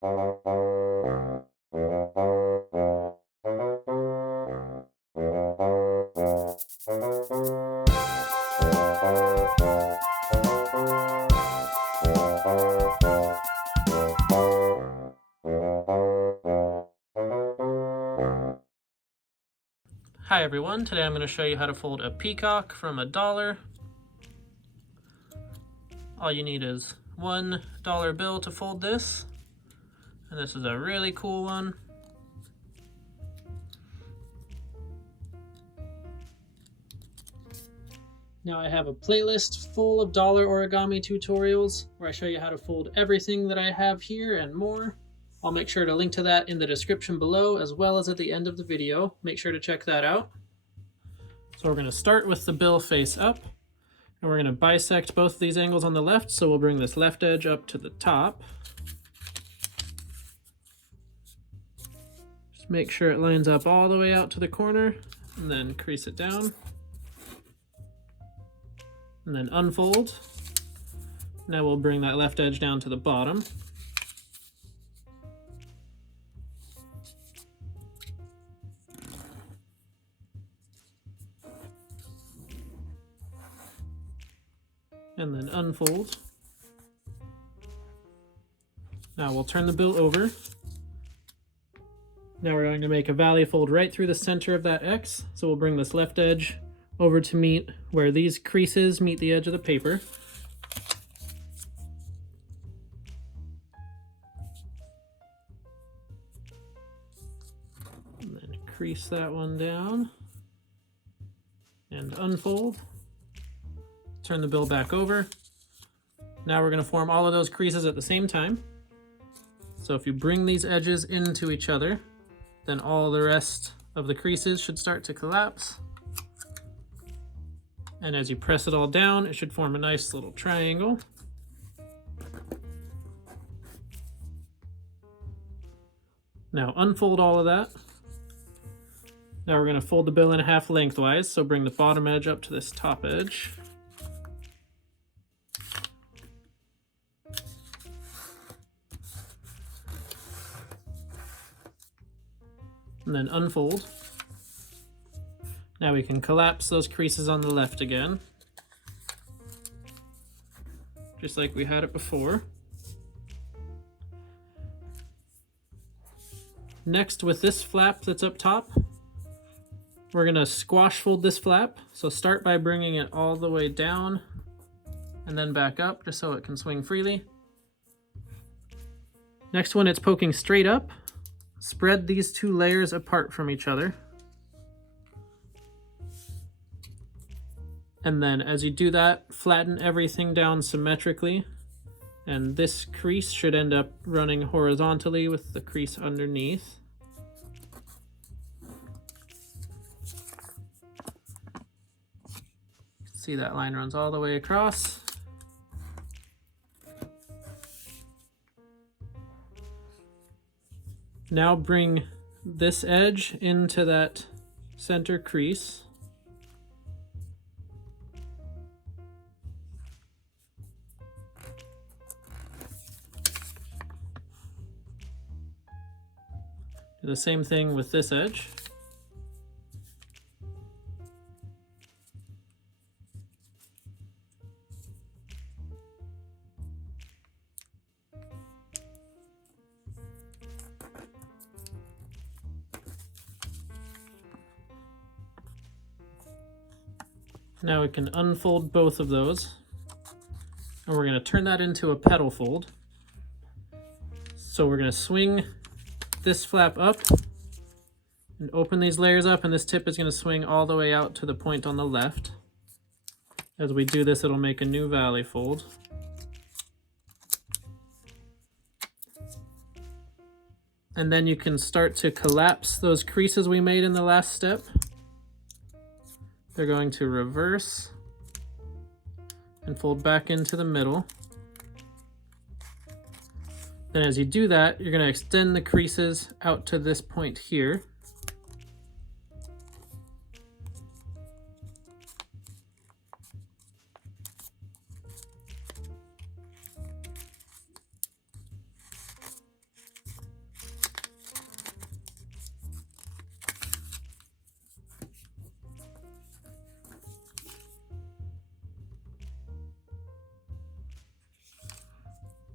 Hi everyone, today I'm going to show you how to fold a peacock from $1. All you need is $1 bill to fold this, and this is a really cool one. Now I have a playlist full of dollar origami tutorials where I show you how to fold everything that I have here and more. I'll make sure to link to that in the description below as well as at the end of the video. Make sure to check that out. So we're going to start with the bill face up, and we're going to bisect both of these angles on the left, so we'll bring this left edge up to the top. Just make sure it lines up all the way out to the corner, and then crease it down. And then unfold. Now we'll bring that left edge down to the bottom. And then unfold. Now we'll turn the bill over. Now we're going to make a valley fold right through the center of that X. So we'll bring this left edge over to meet where these creases meet the edge of the paper. And then crease that one down. And unfold. Turn the bill back over. Now we're going to form all of those creases at the same time. So if you bring these edges into each other, then all the rest of the creases should start to collapse. And as you press it all down, it should form a nice little triangle. Now unfold all of that. Now we're going to fold the bill in half lengthwise, so bring the bottom edge up to this top edge. And then unfold. Now we can collapse those creases on the left again, just like we had it before. Next, with this flap that's up top, we're going to squash fold this flap. So start by bringing it all the way down and then back up just so it can swing freely. Next, when it's poking straight up, spread these two layers apart from each other. And then as you do that, flatten everything down symmetrically. And this crease should end up running horizontally with the crease underneath. See that line runs all the way across. Now bring this edge into that center crease. Do the same thing with this edge. Now we can unfold both of those, and we're going to turn that into a petal fold. So we're going to swing this flap up and open these layers up, and this tip is going to swing all the way out to the point on the left. As we do this, it'll make a new valley fold. And then you can start to collapse those creases we made in the last step. They're going to reverse and fold back into the middle. Then as you do that, you're going to extend the creases out to this point here.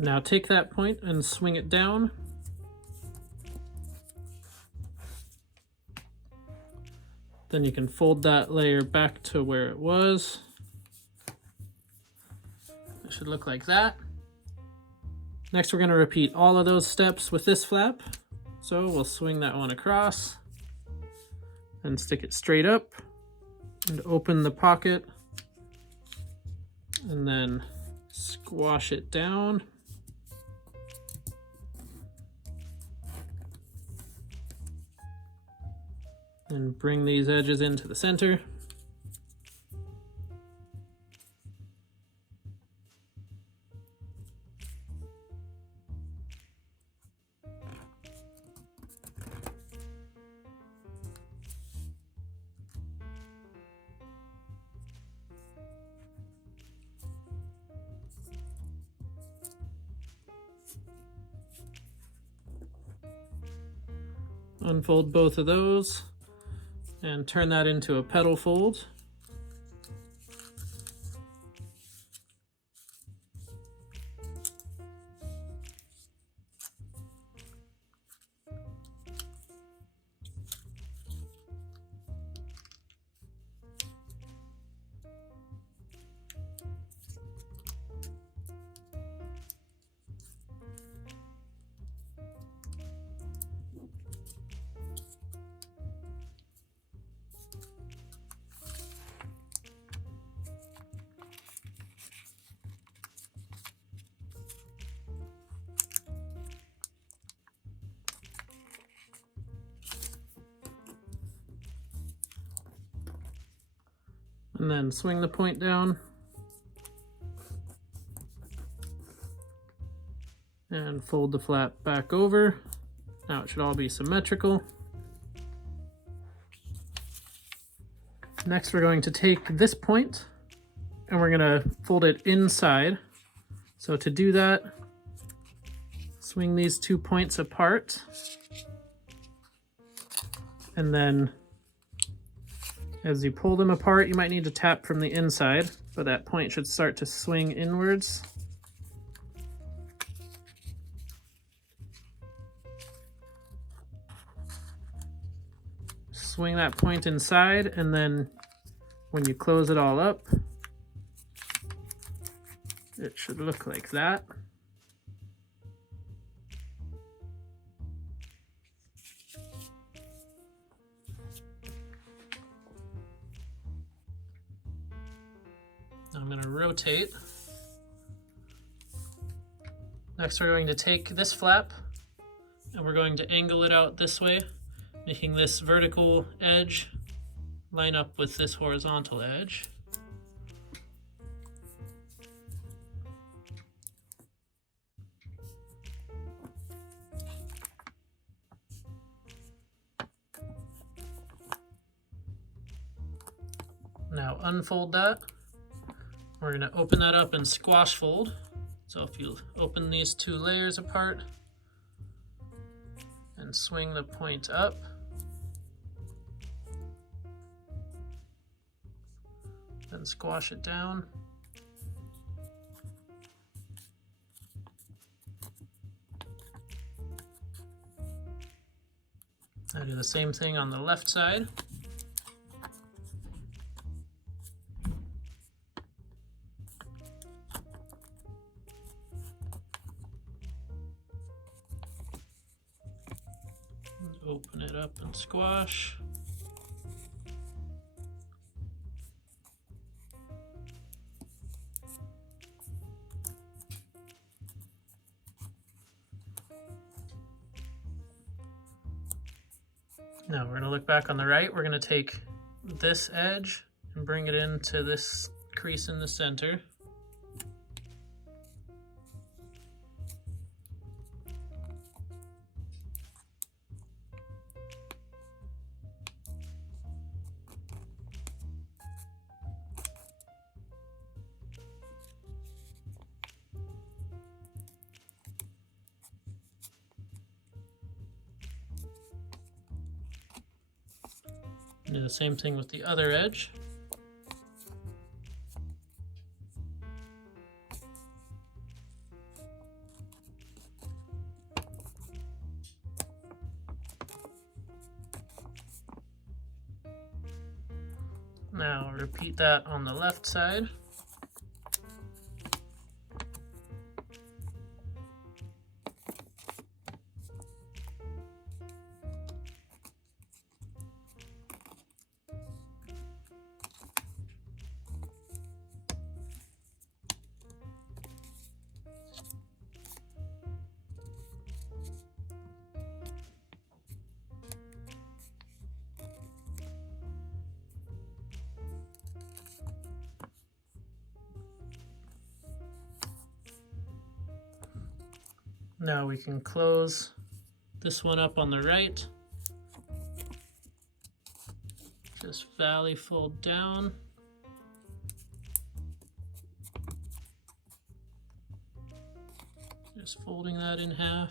Now take that point and swing it down. Then you can fold that layer back to where it was. It should look like that. Next, we're going to repeat all of those steps with this flap. So we'll swing that one across and stick it straight up and open the pocket and then squash it down. And bring these edges into the center. Unfold both of those and turn that into a petal fold. And then swing the point down and fold the flap back over. Now it should all be symmetrical. Next, we're going to take this point and we're going to fold it inside. So to do that, swing these 2 points apart, and then as you pull them apart, you might need to tap from the inside, but that point should start to swing inwards. Swing that point inside, and then when you close it all up, it should look like that. I'm going to rotate. Next, we're going to take this flap and we're going to angle it out this way, making this vertical edge line up with this horizontal edge. Now unfold that. We're going to open that up and squash fold. So if you open these 2 layers apart and swing the point up, then squash it down. I do the same thing on the left side. Open it up and squash. Now we're going to look back on the right. We're going to take this edge and bring it into this crease in the center. Do the same thing with the other edge. Now repeat that on the left side. Now we can close this one up on the right. Just valley fold down. Just folding that in half.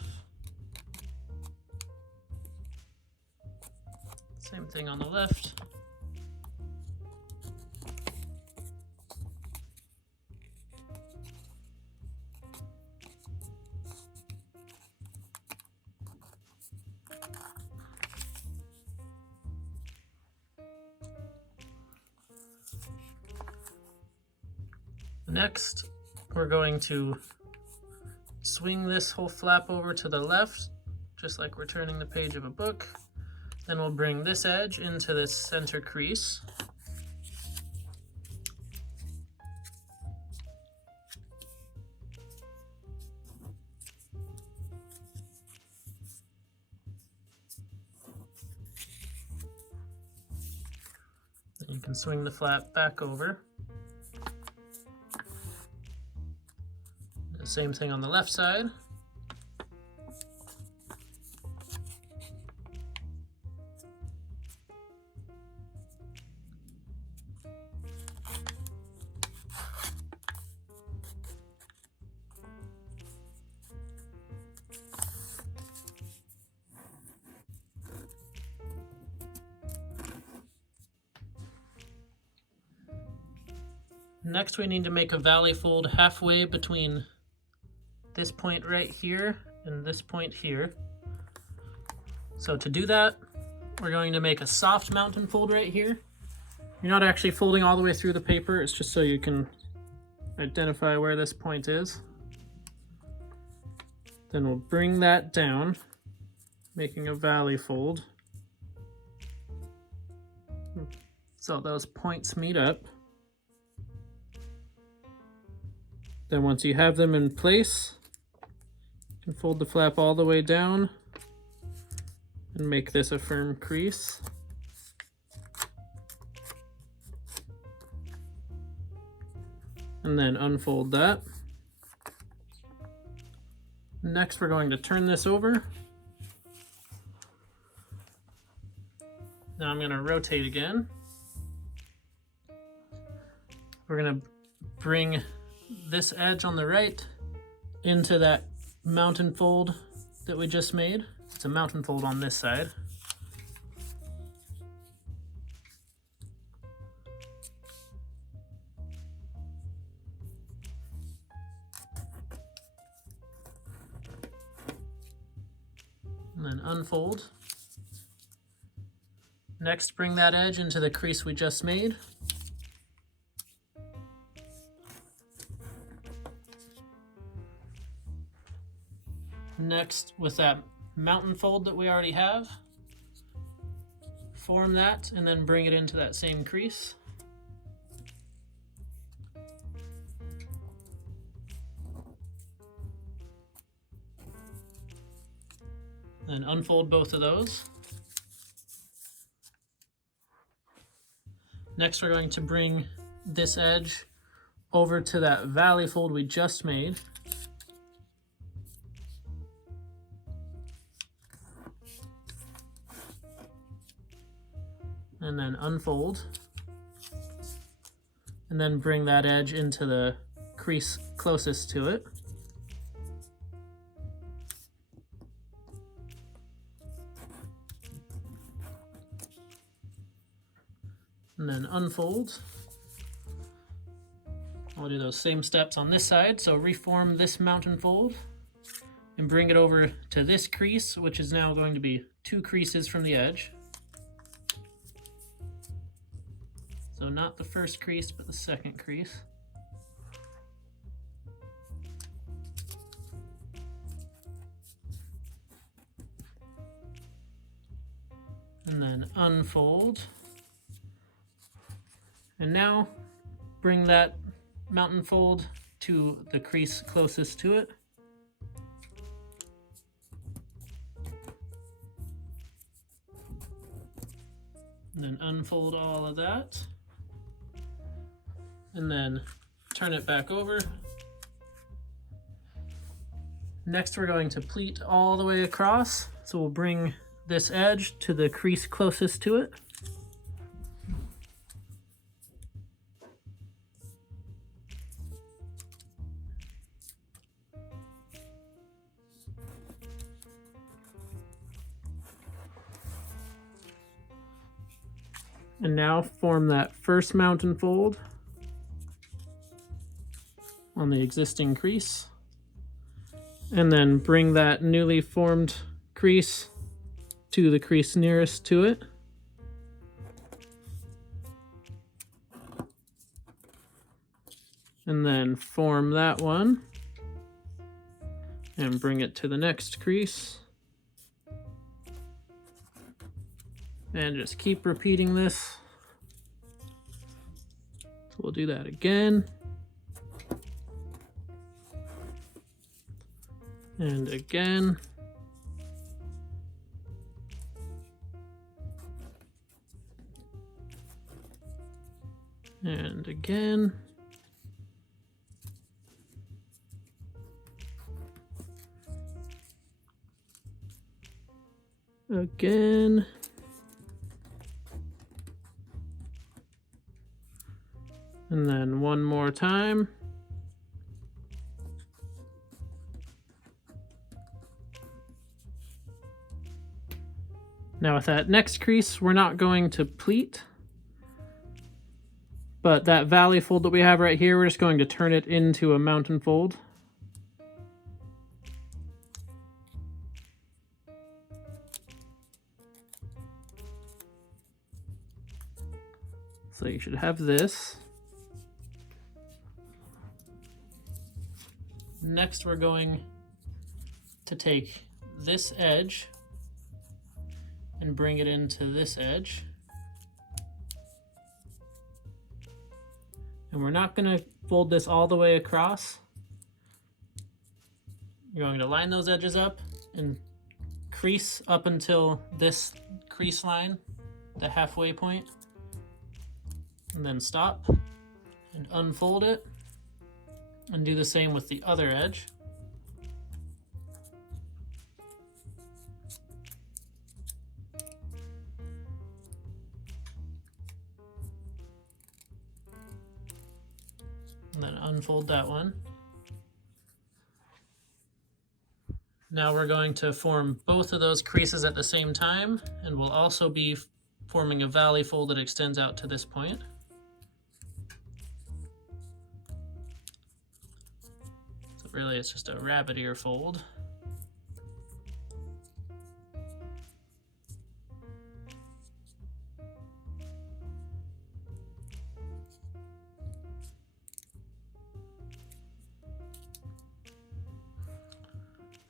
Same thing on the left. Next, we're going to swing this whole flap over to the left, just like we're turning the page of a book. Then we'll bring this edge into this center crease. Then you can swing the flap back over. Same thing on the left side. Next, we need to make a valley fold halfway between this point right here and this point here. So to do that, we're going to make a soft mountain fold right here. You're not actually folding all the way through the paper, it's just so you can identify where this point is. Then we'll bring that down, making a valley fold. So those points meet up. Then once you have them in place, you can fold the flap all the way down and make this a firm crease. And then unfold that. Next, we're going to turn this over. Now I'm going to rotate again. We're going to bring this edge on the right into that mountain fold that we just made. It's a mountain fold on this side. And then unfold. Next, bring that edge into the crease we just made. Next, with that mountain fold that we already have, form that and then bring it into that same crease. Then unfold both of those. Next, we're going to bring this edge over to that valley fold we just made. And then unfold. And then bring that edge into the crease closest to it. And then unfold. I'll do those same steps on this side. So reform this mountain fold and bring it over to this crease, which is now going to be 2 creases from the edge. So So not the first crease, but the second crease. And then unfold. And now bring that mountain fold to the crease closest to it. And then unfold all of that. And then turn it back over. Next, we're going to pleat all the way across. So we'll bring this edge to the crease closest to it. And now form that first mountain fold on the existing crease. And then bring that newly formed crease to the crease nearest to it. And then form that one and bring it to the next crease. And just keep repeating this. So we'll do that again. And again. And again. Again. And then one more time. Now with that next crease, we're not going to pleat, but that valley fold that we have right here, we're just going to turn it into a mountain fold. So you should have this. Next, we're going to take this edge and bring it into this edge. And we're not going to fold this all the way across. You're going to line those edges up and crease up until this crease line, the halfway point, and then stop and unfold it and do the same with the other edge. And then unfold that one. Now we're going to form both of those creases at the same time, and we'll also be forming a valley fold that extends out to this point. So really it's just a rabbit ear fold.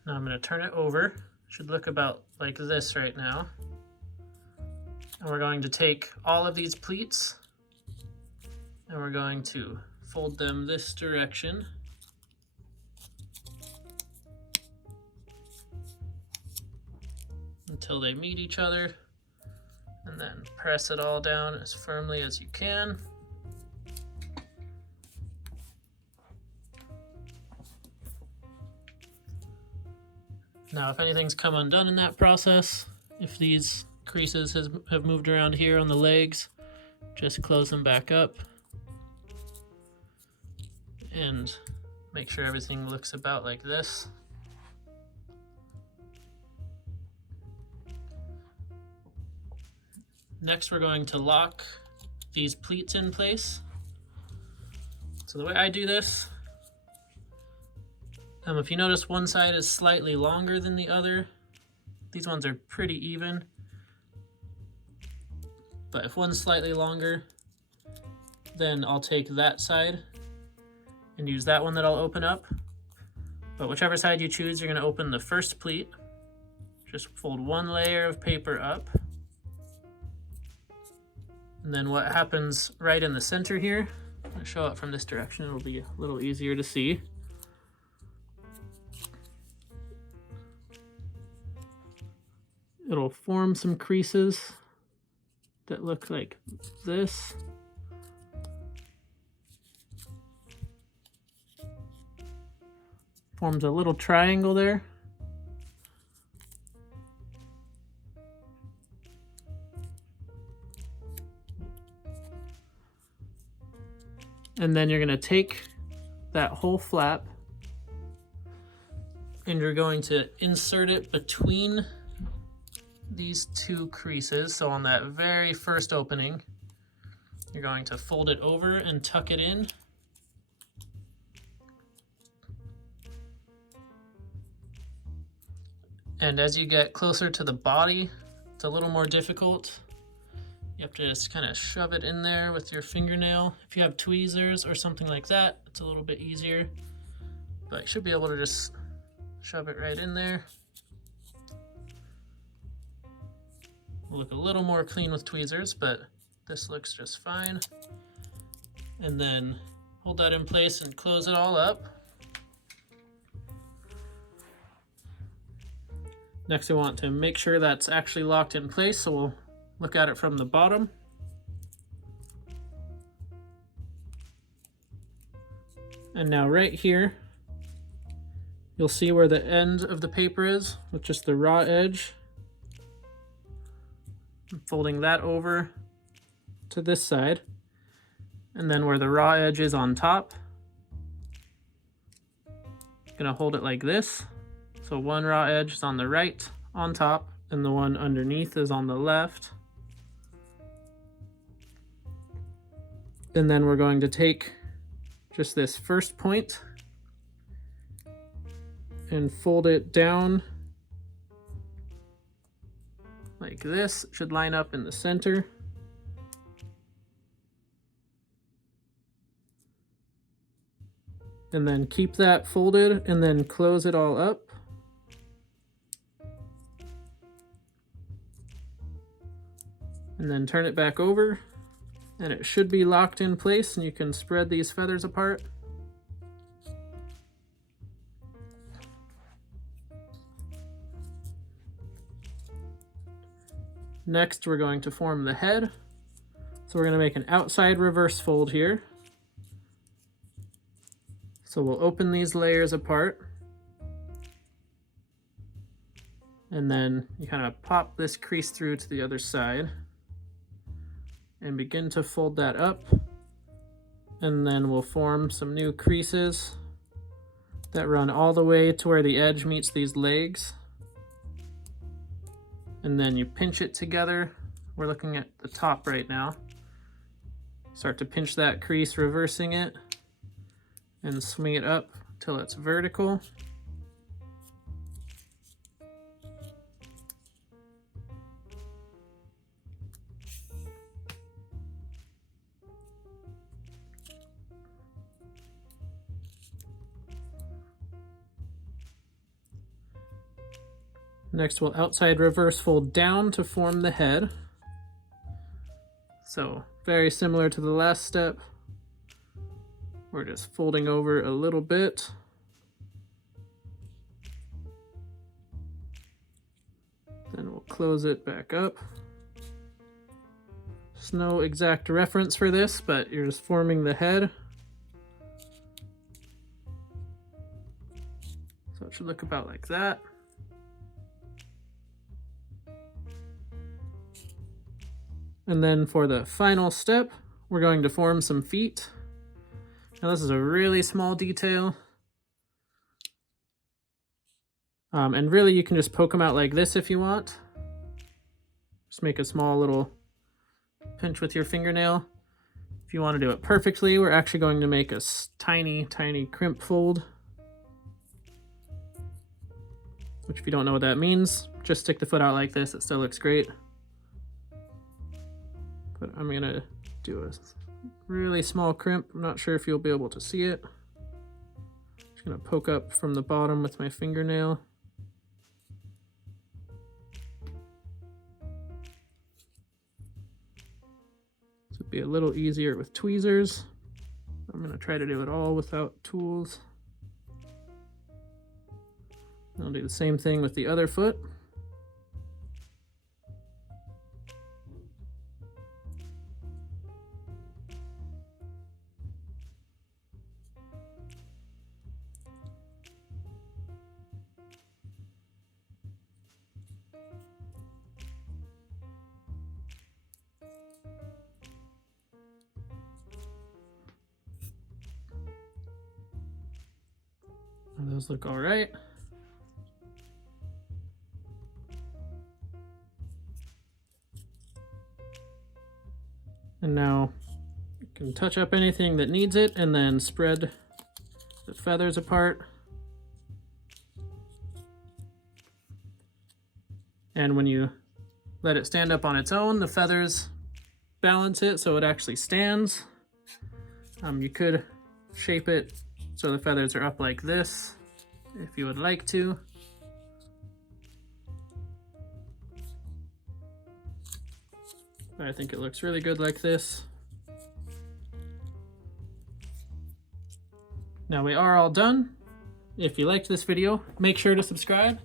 Now I'm going to turn it over. It should look about like this right now. And we're going to take all of these pleats and we're going to fold them this direction. Until they meet each other, and then press it all down as firmly as you can. Now, if anything's come undone in that process, if these creases have moved around here on the legs, just close them back up and make sure everything looks about like this. Next, we're going to lock these pleats in place. So the way I do this, if you notice one side is slightly longer than the other, these ones are pretty even. But if one's slightly longer, then I'll take that side and use that one that I'll open up. But whichever side you choose, you're going to open the first pleat. Just fold one layer of paper up. And then what happens right in the center here, I'll show it from this direction, it'll be a little easier to see. It'll form some creases that look like this. Forms a little triangle there. And then you're going to take that whole flap and you're going to insert it between these two creases. So on that very first opening, you're going to fold it over and tuck it in. And as you get closer to the body, it's a little more difficult. You have to just kind of shove it in there with your fingernail. If you have tweezers or something like that, it's a little bit easier. But you should be able to just shove it right in there. It'll look a little more clean with tweezers, but this looks just fine. And then hold that in place and close it all up. Next, I want to make sure that's actually locked in place, so we'll look at it from the bottom. And now right here, you'll see where the end of the paper is with just the raw edge. I'm folding that over to this side. And then where the raw edge is on top, I'm gonna hold it like this. So one raw edge is on the right on top and the one underneath is on the left. And then we're going to take just this first point and fold it down like this. It should line up in the center. And then keep that folded and then close it all up. And then turn it back over. And it should be locked in place and you can spread these feathers apart. Next, we're going to form the head. So we're going to make an outside reverse fold here. So we'll open these layers apart. And then you kind of pop this crease through to the other side. And begin to fold that up. And then we'll form some new creases that run all the way to where the edge meets these legs. And then you pinch it together. We're looking at the top right now. Start to pinch that crease, reversing it, and swing it up till it's vertical. Next, we'll outside reverse fold down to form the head. So very similar to the last step. We're just folding over a little bit. Then we'll close it back up. There's no exact reference for this, but you're just forming the head. So it should look about like that. And then for the final step, we're going to form some feet. Now this is a really small detail. And really you can just poke them out like this if you want. Just make a small little pinch with your fingernail. If you want to do it perfectly, we're actually going to make a tiny, tiny crimp fold. Which if you don't know what that means, just stick the foot out like this, it still looks great. But I'm gonna do really small crimp. I'm not sure if you'll be able to see it. Just gonna poke up from the bottom with my fingernail. This would be a little easier with tweezers. I'm gonna try to do it all without tools. I'll do the same thing with the other foot. Those look all right. And now you can touch up anything that needs it and then spread the feathers apart. And when you let it stand up on its own, the feathers balance it so it actually stands. You could shape it so the feathers are up like this if you would like to. I think it looks really good like this. Now we are all done. If you liked this video, make sure to subscribe.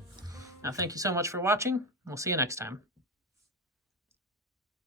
Now thank you so much for watching. We'll see you next time.